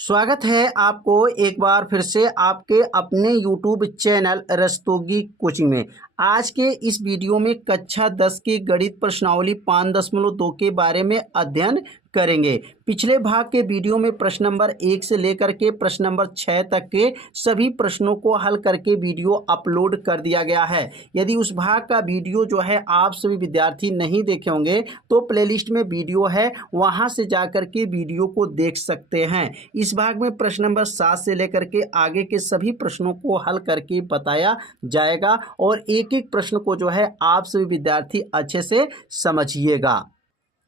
स्वागत है आपको एक बार फिर से आपके अपने YouTube चैनल रस्तोगी कोचिंग में। आज के इस वीडियो में कक्षा 10 की गणित प्रश्नावली 5.2 के बारे में अध्ययन करेंगे। पिछले भाग के वीडियो में प्रश्न नंबर 1 से लेकर के प्रश्न नंबर 6 तक के सभी प्रश्नों को हल करके वीडियो अपलोड कर दिया गया है। यदि उस भाग का वीडियो जो है आप सभी विद्यार्थी नहीं देखे होंगे तो प्लेलिस्ट में वीडियो है, वहां से जाकर के वीडियो को देख सकते हैं। इस भाग में प्रश्न नंबर 7 से लेकर के आगे के सभी प्रश्नों को हल करके बताया जाएगा और एक एक प्रश्न को जो है आप सभी विद्यार्थी अच्छे से समझिएगा।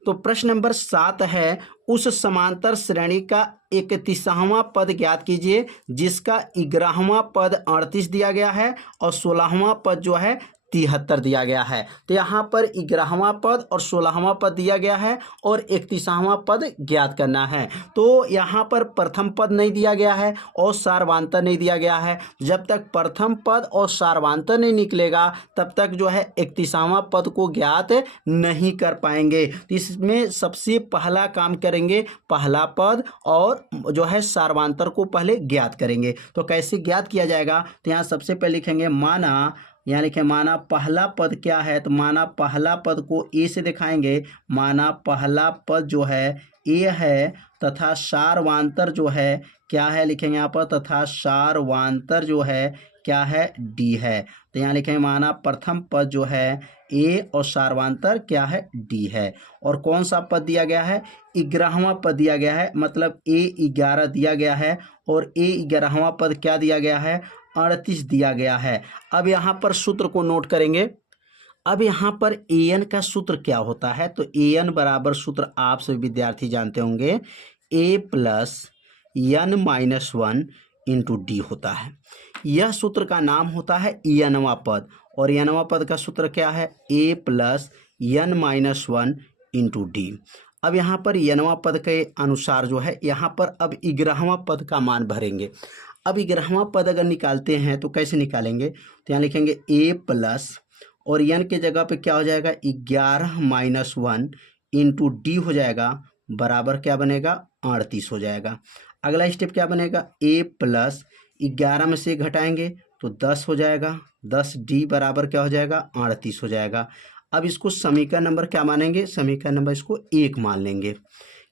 तो प्रश्न नंबर 7 है, उस समांतर श्रेणी का 31वां पद ज्ञात कीजिए जिसका 11वां पद 38 दिया गया है और 16वां पद जो है 73 दिया गया है। तो यहाँ पर 11वां पद और 16वां पद दिया गया है और 31वां पद ज्ञात करना है। तो यहाँ पर प्रथम पद नहीं दिया गया है और सार्वधातुक नहीं दिया गया है। जब तक प्रथम पद और सार्वधातुक नहीं निकलेगा तब तक जो है 31वां पद को ज्ञात नहीं कर पाएंगे। तो इसमें सबसे पहला काम करेंगे, पहला पद और जो है सार्वधातुक को पहले ज्ञात करेंगे। तो कैसे ज्ञात किया जाएगा, तो यहाँ सबसे पहले लिखेंगे माना, यहाँ लिखे माना पहला पद क्या है, तो माना पहला पद को ए से दिखाएंगे। माना पहला पद जो है ए है तथा सार्वधातुक जो है क्या है, लिखेंगे यहाँ पर, तथा सार्वधातुक जो है क्या है, डी है। तो यहाँ लिखेंगे माना प्रथम पद जो है ए और सार्वधातुक क्या है, डी है। और कौन सा पद दिया गया है, 11वां पद दिया गया है, मतलब ए 11 दिया गया है और ए 11वां पद क्या दिया गया है, 38 दिया गया है। अब यहाँ पर सूत्र को नोट करेंगे। अब यहाँ पर an का सूत्र क्या होता है, तो an बराबर सूत्र आप सभी विद्यार्थी जानते होंगे, a plus n minus 1 into D होता है। यह सूत्र का नाम होता है nवां पद और nवां पद का सूत्र क्या है, a plus n minus 1 into D. अब यहाँ पर nवां पद के अनुसार जो है यहाँ पर अब 11वां पद का मान भरेंगे। अब 11वां पद अगर निकालते हैं तो कैसे निकालेंगे, तो यहाँ लिखेंगे a प्लस और n के जगह पे क्या हो जाएगा, 11 माइनस 1 इंटू डी हो जाएगा, बराबर क्या बनेगा, 38 हो जाएगा। अगला स्टेप क्या बनेगा, a प्लस 11 में से घटाएंगे तो 10 हो जाएगा, 10 डी बराबर क्या हो जाएगा, 38 हो जाएगा। अब इसको समीकरण नंबर क्या मानेंगे, समीकरण नंबर इसको 1 मान लेंगे।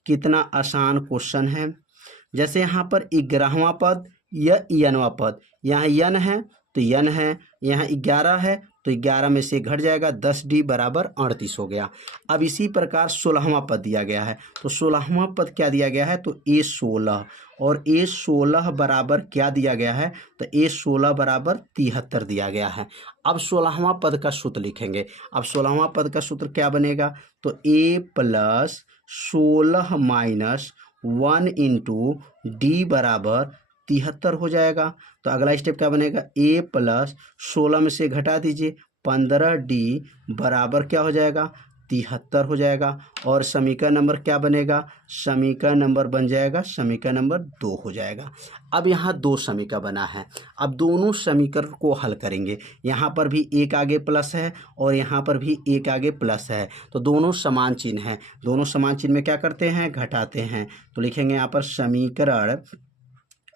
कितना आसान क्वेश्चन है। जैसे यहाँ पर 11वां पद या nवां पद, यहाँ n है तो n है, यहाँ 11 है तो 11 में से घट जाएगा, 10 डी बराबर 38 हो गया। अब इसी प्रकार 16वां पद दिया गया है, तो 16वां पद क्या दिया गया है, तो a 16 और a 16 बराबर क्या दिया गया है, तो a 16 बराबर 73 दिया गया है। अब 16वां पद का सूत्र लिखेंगे। अब 16वां पद का सूत्र क्या बनेगा, तो a plus 16 minus 1 into D बराबर 73 हो जाएगा। तो अगला स्टेप क्या बनेगा, a प्लस 16 में से घटा दीजिए, 15 डी बराबर क्या हो जाएगा, 73 हो जाएगा। और समीकरण नंबर क्या बनेगा, समीकरण नंबर बन जाएगा, समीकरण नंबर 2 हो जाएगा। अब यहाँ 2 समीकरण बना है। अब दोनों समीकरण को हल करेंगे। यहाँ पर भी एक आगे प्लस है और यहाँ पर भी एक आगे प्लस है, तो दोनों समान चिन्ह हैं। दोनों समान चिन्ह में क्या करते हैं, घटाते हैं। तो लिखेंगे यहाँ पर समीकरण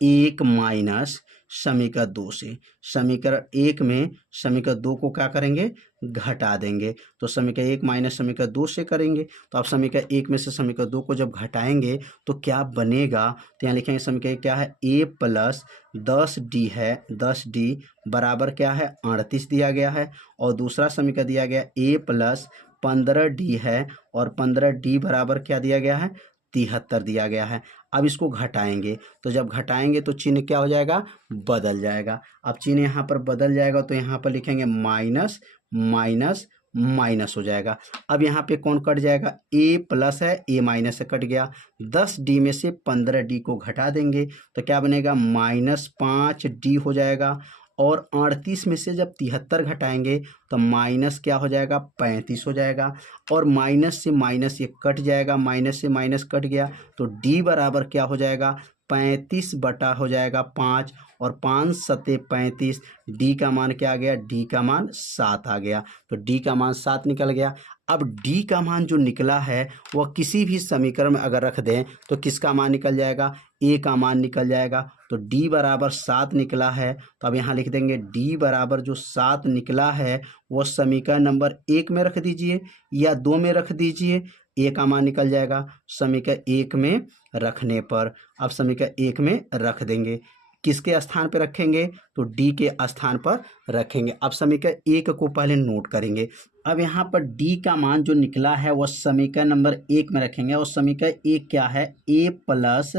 1 माइनस समीकरण 2 से, समीकरण 1 में समीकरण 2 को क्या करेंगे, घटा देंगे। तो समीकरण 1 माइनस समीकरण 2 से करेंगे। तो आप समीकरण 1 में से समीकरण 2 को जब घटाएंगे तो क्या बनेगा, तो यहाँ लिखेंगे समीकरण क्या है, a प्लस 10 डी है, 10 डी बराबर क्या है, 38 दिया गया है। और दूसरा समीकरण दिया गया a प्लस 15 डी है और 15 डी बराबर क्या दिया गया है, 73 दिया गया है। अब इसको घटाएंगे, तो जब घटाएंगे तो चिन्ह क्या हो जाएगा, बदल जाएगा। अब चिन्ह यहाँ पर बदल जाएगा तो यहाँ पर लिखेंगे माइनस माइनस माइनस हो जाएगा। अब यहाँ पे कौन कट जाएगा, a प्लस है, a माइनस से कट गया। 10 डी में से 15 डी को घटा देंगे तो क्या बनेगा, माइनस 5 डी हो जाएगा। और 38 में से जब 73 घटाएंगे तो माइनस क्या हो जाएगा, 35 हो जाएगा। और माइनस से माइनस ये कट जाएगा, माइनस से माइनस कट गया तो डी बराबर क्या हो जाएगा, 35 बटा हो जाएगा 5 और 5 सत्ते 35। डी का मान क्या आ गया, डी का मान 7 आ गया। तो डी का मान 7 निकल गया। अब डी का मान जो निकला है वह किसी भी समीकरण में अगर रख दें तो किसका मान निकल जाएगा, ए का मान निकल जाएगा। तो डी बराबर 7 निकला है, तो अब यहाँ लिख देंगे डी बराबर जो 7 निकला है वह समीकरण नंबर 1 में रख दीजिए या 2 में रख दीजिए, ए का मान निकल जाएगा समीकरण 1 में रखने पर। अब समीकरण 1 में रख देंगे, किसके स्थान पर रखेंगे, तो डी के स्थान पर रखेंगे। अब समीकरण 1 को पहले नोट करेंगे। अब यहाँ पर डी का मान जो निकला है वह समीकरण नंबर 1 में रखेंगे और समीकरण 1 क्या है, ए प्लस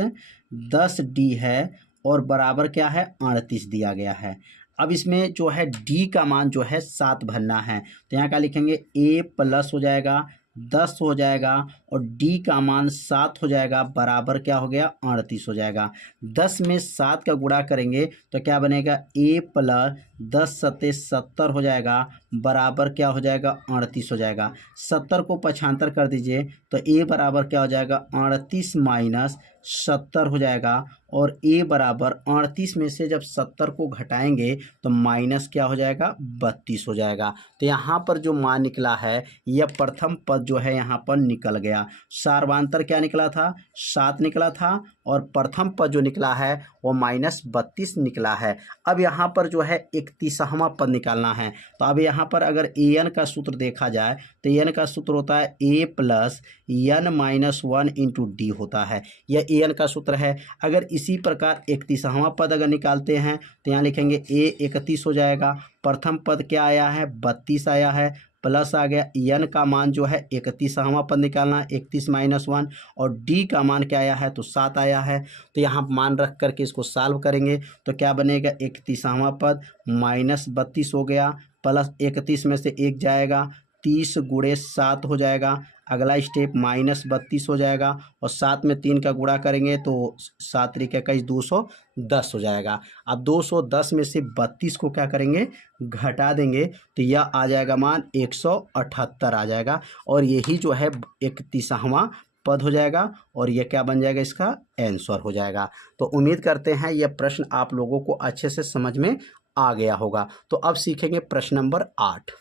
10d है और बराबर क्या है 38 दिया गया है। अब इसमें जो है डी का मान जो है 7 भरना है, तो यहाँ क्या लिखेंगे, ए प्लस हो जाएगा 10 हो जाएगा और डी का मान 7 हो जाएगा, बराबर क्या हो गया 38 हो जाएगा। 10 में 7 का गुणा करेंगे तो क्या बनेगा, ए प्लस 10 सत्ते 70 हो जाएगा, बराबर क्या हो जाएगा 38 हो जाएगा। 70 को पक्षांतर कर दीजिए तो ए बराबर क्या हो जाएगा 38 माइनस 70 हो जाएगा और ए बराबर 38 में से जब 70 को घटाएंगे तो माइनस क्या हो जाएगा 32 हो जाएगा। तो यहाँ पर जो मान निकला है यह प्रथम पद जो है यहाँ पर निकल गया। सार्वांतर क्या निकला था, 7 निकला था और प्रथम पद जो निकला है वो -32 निकला है। अब यहाँ पर जो है 31वां पद निकालना है, तो अब यहाँ पर अगर an का सूत्र देखा जाए तो an का सूत्र होता है a plus n minus 1 into D होता है, यह an का सूत्र है। अगर इसी प्रकार 31वां पद अगर निकालते हैं तो यहाँ लिखेंगे a 31 हो जाएगा, प्रथम पद क्या आया है 32 आया है, प्लस आ गया n का मान जो है 31वां पद निकालना है 31 माइनस 1 और d का मान क्या आया है तो 7 आया है। तो यहाँ मान रख करके इसको सॉल्व करेंगे तो क्या बनेगा 31वां पद -32 हो गया, प्लस 31 में से 1 जाएगा 30 गुणे 7 हो जाएगा। अगला स्टेप -32 हो जाएगा और 7 में 3 का गुणा करेंगे तो 7 त्रिक 21 210 हो जाएगा। अब 210 में से 32 को क्या करेंगे घटा देंगे तो यह आ जाएगा मान 178 आ जाएगा और यही जो है 31वां पद हो जाएगा और यह क्या बन जाएगा, इसका आंसर हो जाएगा। तो उम्मीद करते हैं यह प्रश्न आप लोगों को अच्छे से समझ में आ गया होगा। तो अब सीखेंगे प्रश्न नंबर 8।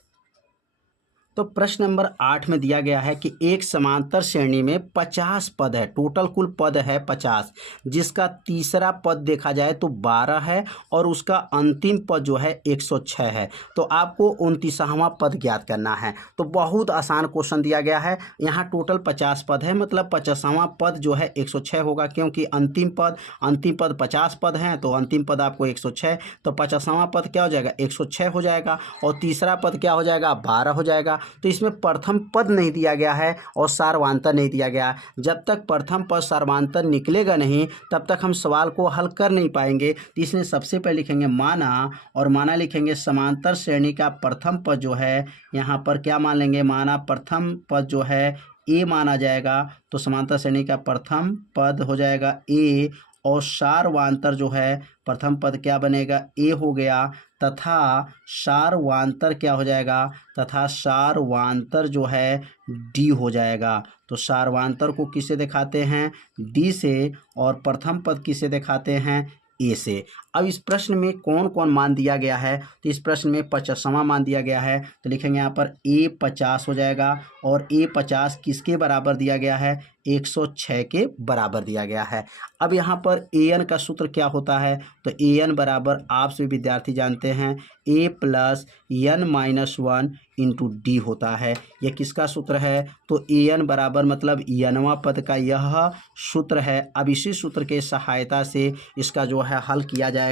तो प्रश्न नंबर 8 में दिया गया है कि एक समांतर श्रेणी में 50 पद है, टोटल कुल पद है 50, जिसका तीसरा पद देखा जाए तो 12 है और उसका अंतिम पद जो है 106 है। तो आपको 29वां पद ज्ञात करना है। तो बहुत आसान क्वेश्चन दिया गया है। यहाँ टोटल 50 पद है, मतलब 50वां पद जो है 106 होगा, क्योंकि अंतिम पद 50 पद हैं तो अंतिम पद आपको 106, तो 50वां पद क्या हो जाएगा 106 हो जाएगा और तीसरा पद क्या हो जाएगा 12 हो जाएगा। तो इसमें प्रथम पद नहीं दिया गया है और सार्वांतर नहीं दिया गया। जब तक प्रथम पद सार्वांतर निकलेगा नहीं तब तक हम सवाल को हल कर नहीं पाएंगे। तो इसलिए सबसे पहले लिखेंगे माना और माना लिखेंगे समांतर श्रेणी का प्रथम पद जो है, यहाँ पर क्या मान लेंगे, माना प्रथम पद जो है ए माना जाएगा, तो समांतर श्रेणी का प्रथम पद हो जाएगा ए और सार्वांतर जो है प्रथम पद क्या बनेगा ए हो गया, तथा सार्वांतर क्या हो जाएगा, तथा सार्वांतर जो है डी हो जाएगा। तो सार्वांतर को किससे दिखाते हैं, डी से, और प्रथम पद किससे दिखाते हैं, ए से। अब इस प्रश्न में कौन कौन मान दिया गया है, तो इस प्रश्न में 50वां मान दिया गया है, तो लिखेंगे यहाँ पर ए 50 हो जाएगा और ए 50 किसके बराबर दिया गया है, 106 के बराबर दिया गया है। अब यहाँ पर an का सूत्र क्या होता है, तो an बराबर आप सभी विद्यार्थी जानते हैं a plus n minus 1 into D होता है। यह किसका सूत्र है, तो an बराबर मतलब nवां पद का यह सूत्र है। अब इसी सूत्र के सहायता से इसका जो है हल किया जाएगा।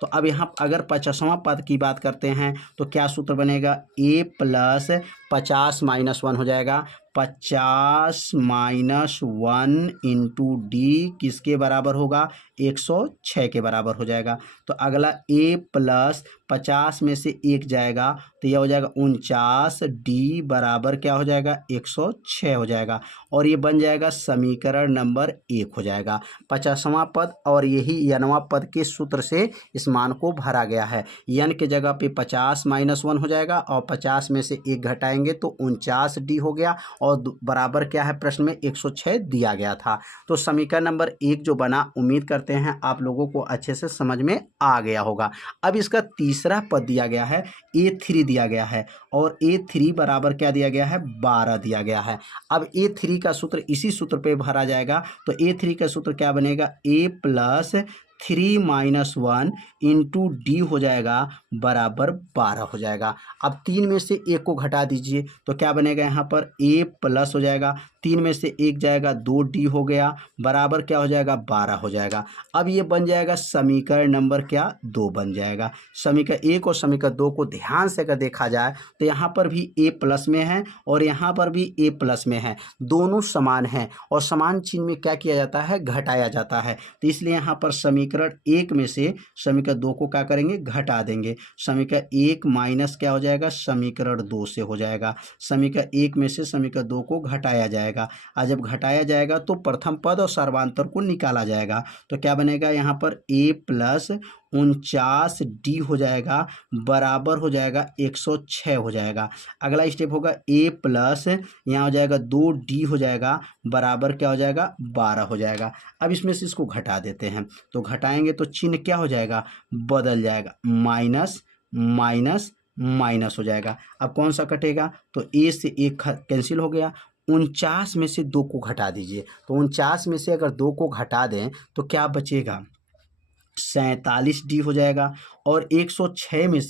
तो अब यहाँ अगर 50वां पद की बात करते हैं तो क्या सूत्र बनेगा, a प्लस 50 माइनस 1 हो जाएगा, 50 माइनस 1 इंटू डी किसके बराबर होगा, 106 के बराबर हो जाएगा। तो अगला a प्लस 50 में से 1 जाएगा तो यह हो जाएगा 49, डी बराबर क्या हो जाएगा 106 हो जाएगा और ये बन जाएगा समीकरण नंबर 1 हो जाएगा। 50वां पद और यही nवां पद के सूत्र से इस मान को भरा गया है। n के जगह पे 50 माइनस 1 हो जाएगा और 50 में से 1 घटाएंगे घटाएंगे तो 49D हो गया और बराबर क्या है प्रश्न में 106 दिया गया था। तो समीकरण नंबर 1 जो बना, उम्मीद करते हैं आप लोगों को अच्छे से समझ में आ गया होगा। अब इसका तीसरा पद दिया गया है, A3 दिया गया है और A3 बराबर क्या दिया गया है 12 दिया गया है। अब A3 का सूत्र इसी सूत्र पे भरा जाएगा, तो A3 का सूत्र क्या बनेगा, A+3-1 इंटू डी हो जाएगा बराबर 12 हो जाएगा। अब 3 में से 1 को घटा दीजिए तो क्या बनेगा, यहाँ पर A प्लस हो जाएगा, 3 में से 1 जाएगा 2D हो गया बराबर क्या हो जाएगा 12 हो जाएगा। अब ये बन जाएगा समीकरण नंबर क्या 2 बन जाएगा। समीकरण 1 और समीकरण 2 को ध्यान से अगर देखा जाए तो यहाँ पर भी A प्लस में है और यहाँ पर भी A प्लस में है, दोनों समान हैं और समान चिन्ह में क्या किया जाता है, घटाया जाता है। तो इसलिए यहाँ पर समीकरण 1 में से समीकरण 2 को क्या करेंगे, घटा देंगे। समीकरण 1 माइनस क्या हो जाएगा, समीकरण 2 से हो जाएगा। समीकरण 1 में से समीकरण 2 को घटाया जाएगा और जब घटाया जाएगा तो प्रथम पद और सर्वांतर को निकाला जाएगा। तो क्या बनेगा, यहाँ पर A+49D हो जाएगा बराबर हो जाएगा 106 हो जाएगा। अगला स्टेप होगा A प्लस यहाँ हो जाएगा 2D हो जाएगा बराबर क्या हो जाएगा 12 हो जाएगा। अब इसमें से इसको घटा देते हैं, तो घटाएंगे तो चिन्ह क्या हो जाएगा, बदल जाएगा, माइनस माइनस माइनस हो जाएगा। अब कौन सा कटेगा, तो A से 1 कैंसिल हो गया। 49 में से 2 को घटा दीजिए, तो 49 में से अगर 2 को घटा दें तो क्या बचेगा, 47D हो जाएगा। और 106 में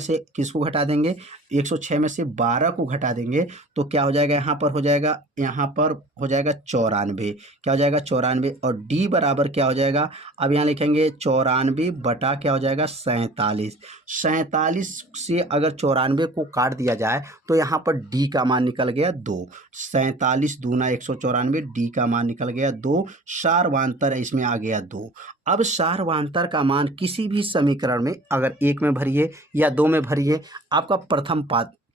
से किसको घटा देंगे, 106 में से 12 को घटा देंगे तो क्या हो जाएगा, यहाँ पर हो जाएगा 94, क्या हो जाएगा 94 और D बराबर क्या हो जाएगा, अब यहाँ लिखेंगे 94 बटा क्या हो जाएगा 47। 47 से अगर 94 को काट दिया जाए तो यहाँ पर D का मान निकल गया 2। 47 दूना 194, D का मान निकल गया 2, सार्वधातुक इसमें आ गया 2। अब सार्वधातुक का मान किसी भी समीकरण में अगर 1 में भरिए या 2 में भरिए, आपका प्रथम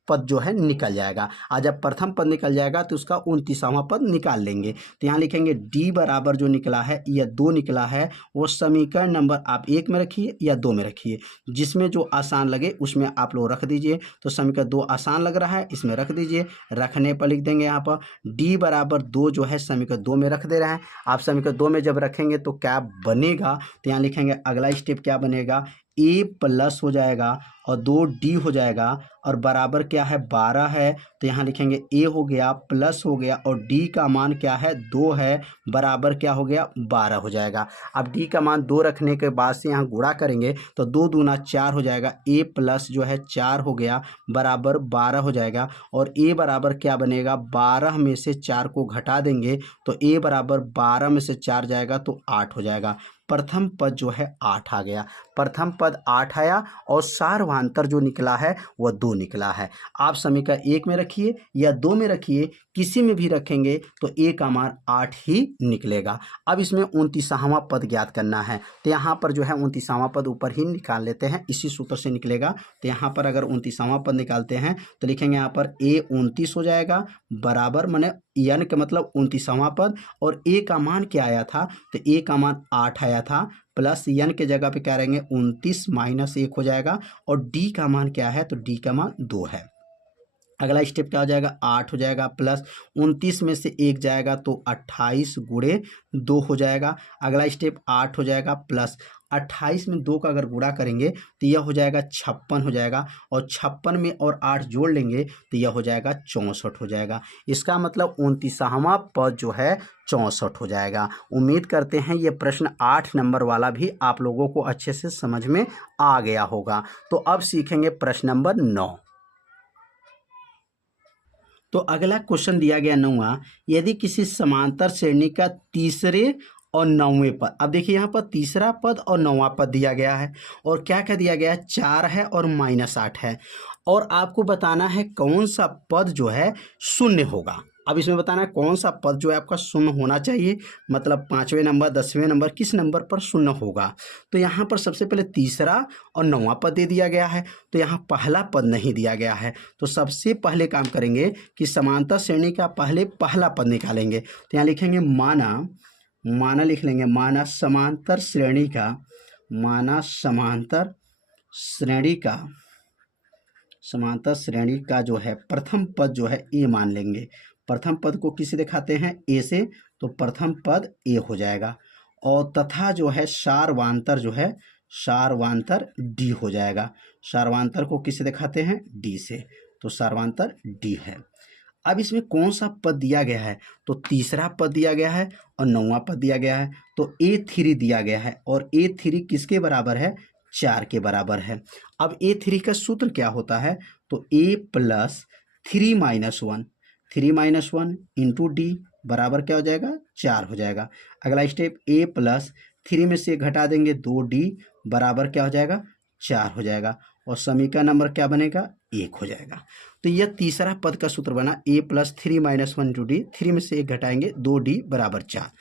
पद जो है निकल जाएगा। और जब प्रथम पद निकल जाएगा तो उसका 29वां पद निकाल लेंगे। तो यहाँ लिखेंगे D बराबर जो निकला है या 2 निकला है, वो समीकरण नंबर आप 1 में रखिए या 2 में रखिए, जिसमें जो आसान लगे उसमें आप लोग रख दीजिए। तो समीकरण 2 आसान लग रहा है, इसमें रख दीजिए। रखने पर लिख देंगे यहाँ पर D बराबर 2 जो है समीकरण 2 में रख दे रहे हैं। आप समीकरण 2 में जब रखेंगे तो क्या बनेगा, तो यहाँ लिखेंगे अगला स्टेप क्या बनेगा, A प्लस हो जाएगा और 2D हो जाएगा और बराबर क्या है 12 है। तो यहाँ लिखेंगे A हो गया प्लस हो गया और D का मान क्या है 2 है बराबर क्या हो गया 12 हो जाएगा। अब D का मान 2 रखने के बाद से यहाँ गुणा करेंगे तो 2 दूना 4 हो जाएगा, A प्लस जो है 4 हो गया बराबर 12 हो जाएगा। और A बराबर क्या बनेगा, 12 में से 4 को घटा देंगे तो A बराबर 12 में से 4 जाएगा तो 8 हो जाएगा। प्रथम पद जो है 8 आ गया, प्रथम पद 8 आया और सार्वधातुक जो निकला है वह 2 निकला है। आप समीकरण 1 में रखिए या 2 में रखिए, किसी में भी रखेंगे तो A का मान 8 ही निकलेगा। अब इसमें 29वां पद ज्ञात करना है, तो यहाँ पर जो है 29वां पद ऊपर ही निकाल लेते हैं, इसी सूत्र से निकलेगा। तो यहाँ पर अगर 29वां पद निकालते हैं तो लिखेंगे यहाँ पर A 29 हो जाएगा बराबर, माने n का मतलब 29वां पद और A का मान क्या आया था, तो A का मान 8 आया था, प्लस n के जगह पे क्या रहेंगे 29 माइनस 1 हो जाएगा और D का मान क्या है, तो D का मान 2 है। अगला स्टेप क्या हो जाएगा, 8 हो जाएगा प्लस 29 में से 1 जाएगा तो 28 गुणे 2 हो जाएगा। अगला स्टेप 8 हो जाएगा प्लस 28 में 2 का अगर गुणा करेंगे तो यह हो जाएगा 56 हो जाएगा और 56 में और 8 जोड़ लेंगे तो यह हो जाएगा 64 हो जाएगा। इसका मतलब 29वां पद जो है 64 हो जाएगा। उम्मीद करते हैं ये प्रश्न 8 नंबर वाला भी आप लोगों को अच्छे से समझ में आ गया होगा। तो अब सीखेंगे प्रश्न नंबर 9। तो अगला क्वेश्चन दिया गया 9वां, यदि किसी समांतर श्रेणी का तीसरे और 9वें पद, अब देखिए यहाँ पर तीसरा पद और 9वां पद दिया गया है और क्या क्या दिया गया है, 4 है और -8 है और आपको बताना है कौन सा पद जो है शून्य होगा। अब इसमें बताना है कौन सा पद जो है आपका शून्य होना चाहिए, मतलब 5वें नंबर 10वें नंबर किस नंबर पर शून्य होगा। तो यहाँ पर सबसे पहले तीसरा और 9वां पद दे दिया गया है, तो यहाँ पहला पद नहीं दिया गया है। तो सबसे पहले काम करेंगे कि समांतर श्रेणी का पहले पहला पद निकालेंगे। तो यहाँ लिखेंगे माना लिख लेंगे, माना समांतर श्रेणी का समांतर श्रेणी का जो है प्रथम पद जो है ए मान लेंगे। प्रथम पद को किसे दिखाते हैं, ए से, तो प्रथम पद ए हो जाएगा। और तथा जो है सार्वांतर जो है सार्वांतर डी हो जाएगा। सार्वांतर को किसे दिखाते हैं, डी से, तो सार्वांतर डी है। अब इसमें कौन सा पद दिया गया है, तो तीसरा पद दिया गया है और नौवां पद दिया गया है। तो A3 दिया गया है और A3 किसके बराबर है, 4 के बराबर है। अब A3 का सूत्र क्या होता है, तो A plus 3 minus 1, 3 minus 1 into D बराबर क्या हो जाएगा, 4 हो जाएगा। अगला स्टेप A प्लस 3 में से घटा देंगे 2D बराबर क्या हो जाएगा, 4 हो जाएगा। और समीकरण नंबर क्या बनेगा, 1 हो जाएगा। तो यह तीसरा पद का सूत्र बना A plus 3 minus 1 to D, 3 में से 1 घटाएंगे 2D बराबर 4।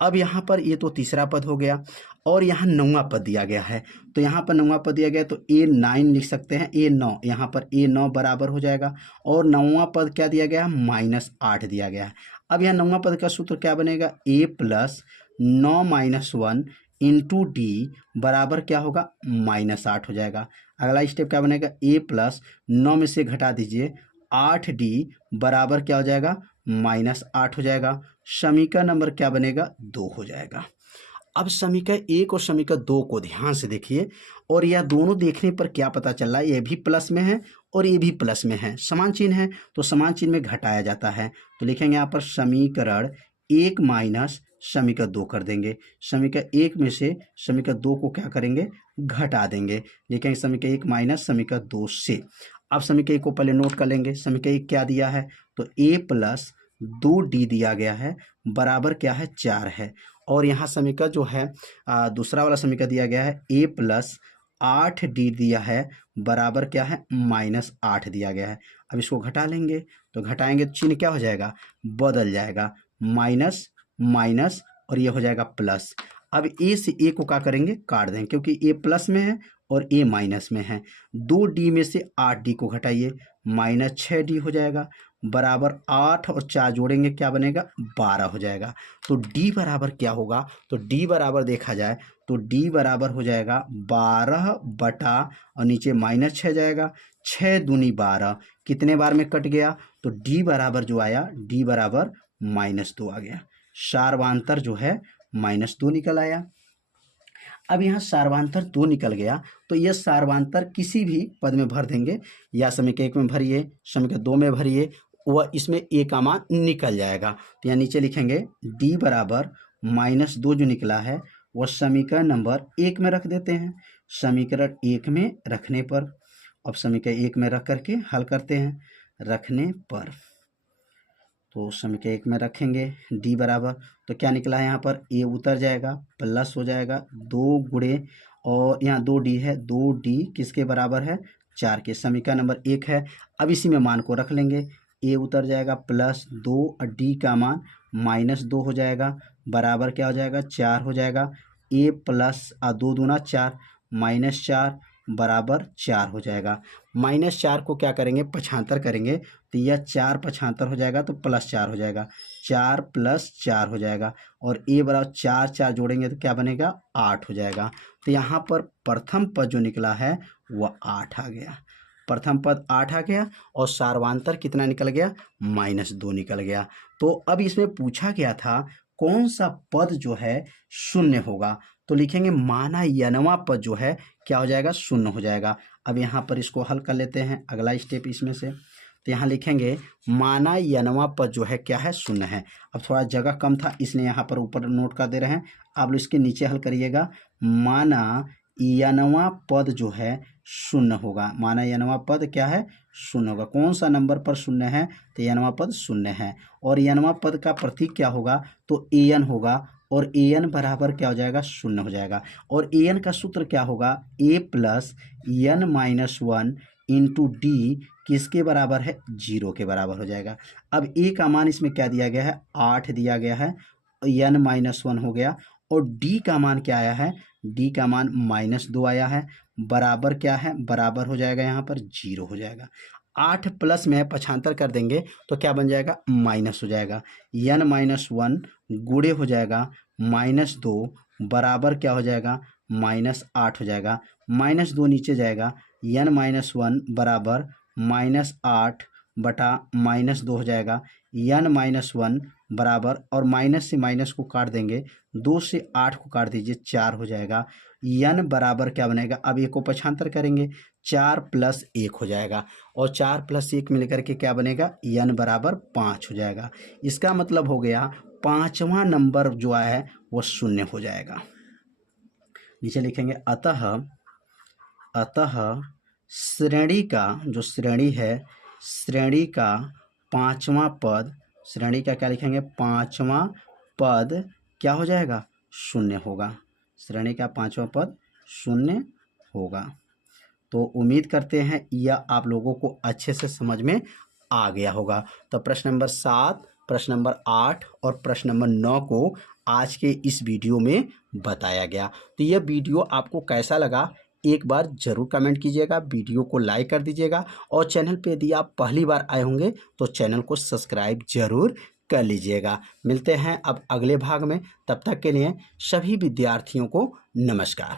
अब यहाँ पर ये तो तीसरा पद हो गया और यहाँ नौवां पद दिया गया है। तो यहाँ पर नौवां पद दिया गया तो A9 लिख सकते हैं, A9, यहाँ पर A9 बराबर हो जाएगा। और नौवां पद क्या दिया गया है, -8 दिया गया है। अब यहाँ नौवां पद का सूत्र क्या बनेगा, A plus 9 minus 1 into D बराबर क्या होगा, -8 हो जाएगा। अगला स्टेप क्या बनेगा, A प्लस 9 में से घटा दीजिए 8D बराबर क्या हो जाएगा, -8 हो जाएगा। समीकरण नंबर क्या बनेगा, 2 हो जाएगा। अब समीकरण 1 और समीकरण 2 को ध्यान से देखिए और यह दोनों देखने पर क्या पता चल रहा है, ये भी प्लस में है और ये भी प्लस में है, समान चिन्ह है, तो समान चिन्ह में घटाया जाता है। तो लिखेंगे यहाँ पर समीकरण 1 माइनस समीकरण 2 कर देंगे। समीकरण 1 में से समीकरण 2 को क्या करेंगे, घटा देंगे। लिखेंगे समीकरण 1 माइनस समीकरण 2 से। अब समीकरण 1 को पहले नोट कर लेंगे। समीकरण 1 क्या दिया है, तो A प्लस 2D दिया गया है बराबर क्या है, 4 है। और यहाँ समीकरण जो है दूसरा वाला समीकरण दिया गया है A प्लस 8D दिया है बराबर क्या है, -8 दिया गया है। अब इसको घटा लेंगे तो घटाएंगे तो चिन्ह क्या हो जाएगा, बदल जाएगा, माइनस माइनस और ये हो जाएगा प्लस। अब A से A को क्या करेंगे, काट देंगे क्योंकि A प्लस में है और A माइनस में है। 2D में से 8D को घटाइए, -6D हो जाएगा बराबर 8 और 4 जोड़ेंगे क्या बनेगा, 12 हो जाएगा। तो D बराबर क्या होगा, तो D बराबर देखा जाए तो D बराबर हो जाएगा 12 बटा और नीचे -6 जाएगा, 6 दूनी 12, कितने बार में कट गया, तो D बराबर जो आया, D बराबर -2 आ गया। सार्वांतर जो है -2 निकल आया। अब यहाँ सार्वांतर 2 निकल गया तो यह सार्वांतर किसी भी पद में भर देंगे, या समीकरण 1 में भरिए, समीकरण 2 में भरिए, वह इसमें A का मान निकल जाएगा। तो यहाँ नीचे लिखेंगे D बराबर -2 जो निकला है वह समीकरण नंबर 1 में रख देते हैं। समीकरण 1 में रखने पर, अब समीकरण 1 में रख करके हल करते हैं, रखने पर तो समीकरण 1 में रखेंगे D बराबर, तो क्या निकला है यहाँ पर, A उतर जाएगा, प्लस हो जाएगा 2 गुणे और यहाँ 2D है, 2D किसके बराबर है, 4 के। समीकरण नंबर 1 है। अब इसी में मान को रख लेंगे, A उतर जाएगा प्लस 2 और D का मान -2 हो जाएगा बराबर क्या हो जाएगा, 4 हो जाएगा। A प्लस 2 दूना 4, -4 बराबर 4 हो जाएगा। -4 को क्या करेंगे, पक्षांतर करेंगे तो यह 4 पक्षांतर हो जाएगा तो +4 हो जाएगा, 4 + 4 हो जाएगा। और A बराबर 4 4 जोड़ेंगे तो क्या बनेगा, 8 हो जाएगा। तो यहाँ पर प्रथम पद जो निकला है वह 8 आ गया, प्रथम पद 8 आ गया और सार्वांतर कितना निकल गया, -2 निकल गया। तो अब इसमें पूछा गया था कौन सा पद जो है शून्य होगा, तो लिखेंगे माना यनवा पद जो है क्या हो जाएगा, शून्य हो जाएगा। अब यहाँ पर इसको हल कर लेते हैं, अगला स्टेप इसमें से, तो यहाँ लिखेंगे माना यनवा पद जो है क्या है, शून्य है। अब थोड़ा जगह कम था इसलिए यहाँ पर ऊपर नोट कर दे रहे हैं, आप इसके नीचे हल करिएगा। माना यनवा पद जो है शून्य होगा, माना यनवा पद क्या है, शून्य होगा। कौन सा नंबर पर शून्य है, तो यनवा पद शून्य है। और यनवा पद का प्रतीक क्या होगा, तो an होगा और an बराबर क्या हो जाएगा, शून्य हो जाएगा। और an का सूत्र क्या होगा, A plus n-1 into D किसके बराबर है, 0 के बराबर हो जाएगा। अब A का मान इसमें क्या दिया गया है, 8 दिया गया है, n-1 हो गया। और D का मान क्या आया है, D का मान -2 आया है, बराबर क्या है, बराबर हो जाएगा यहाँ पर 0 हो जाएगा। 8 प्लस में पक्षांतर कर देंगे तो क्या बन जाएगा, माइनस हो जाएगा, n-1 गुणे हो जाएगा -2 बराबर क्या हो जाएगा, -8 हो जाएगा। -2 नीचे जाएगा, n-1 बराबर -8 बटा -2 हो जाएगा। n-1 बराबर, और माइनस से माइनस को काट देंगे, 2 से 8 को काट दीजिए, 4 हो जाएगा। n बराबर क्या बनेगा, अब एक को पक्षांतर करेंगे, 4 + 1 हो जाएगा, और 4 + 1 मिलकर के क्या बनेगा, n बराबर 5 हो जाएगा। इसका मतलब हो गया पाँचवा नंबर जो है वो 0 हो जाएगा। नीचे लिखेंगे अतः श्रेणी का, जो श्रेणी है, श्रेणी का पांचवा पद, श्रेणी का क्या लिखेंगे, पांचवा पद क्या हो जाएगा, 0 होगा। श्रेणी का पांचवा पद 0 होगा। तो उम्मीद करते हैं यह आप लोगों को अच्छे से समझ में आ गया होगा। तो प्रश्न नंबर 7, प्रश्न नंबर 8 और प्रश्न नंबर 9 को आज के इस वीडियो में बताया गया। तो यह वीडियो आपको कैसा लगा एक बार ज़रूर कमेंट कीजिएगा, वीडियो को लाइक कर दीजिएगा, और चैनल पे यदि आप पहली बार आए होंगे तो चैनल को सब्सक्राइब जरूर कर लीजिएगा। मिलते हैं अब अगले भाग में, तब तक के लिए सभी विद्यार्थियों को नमस्कार।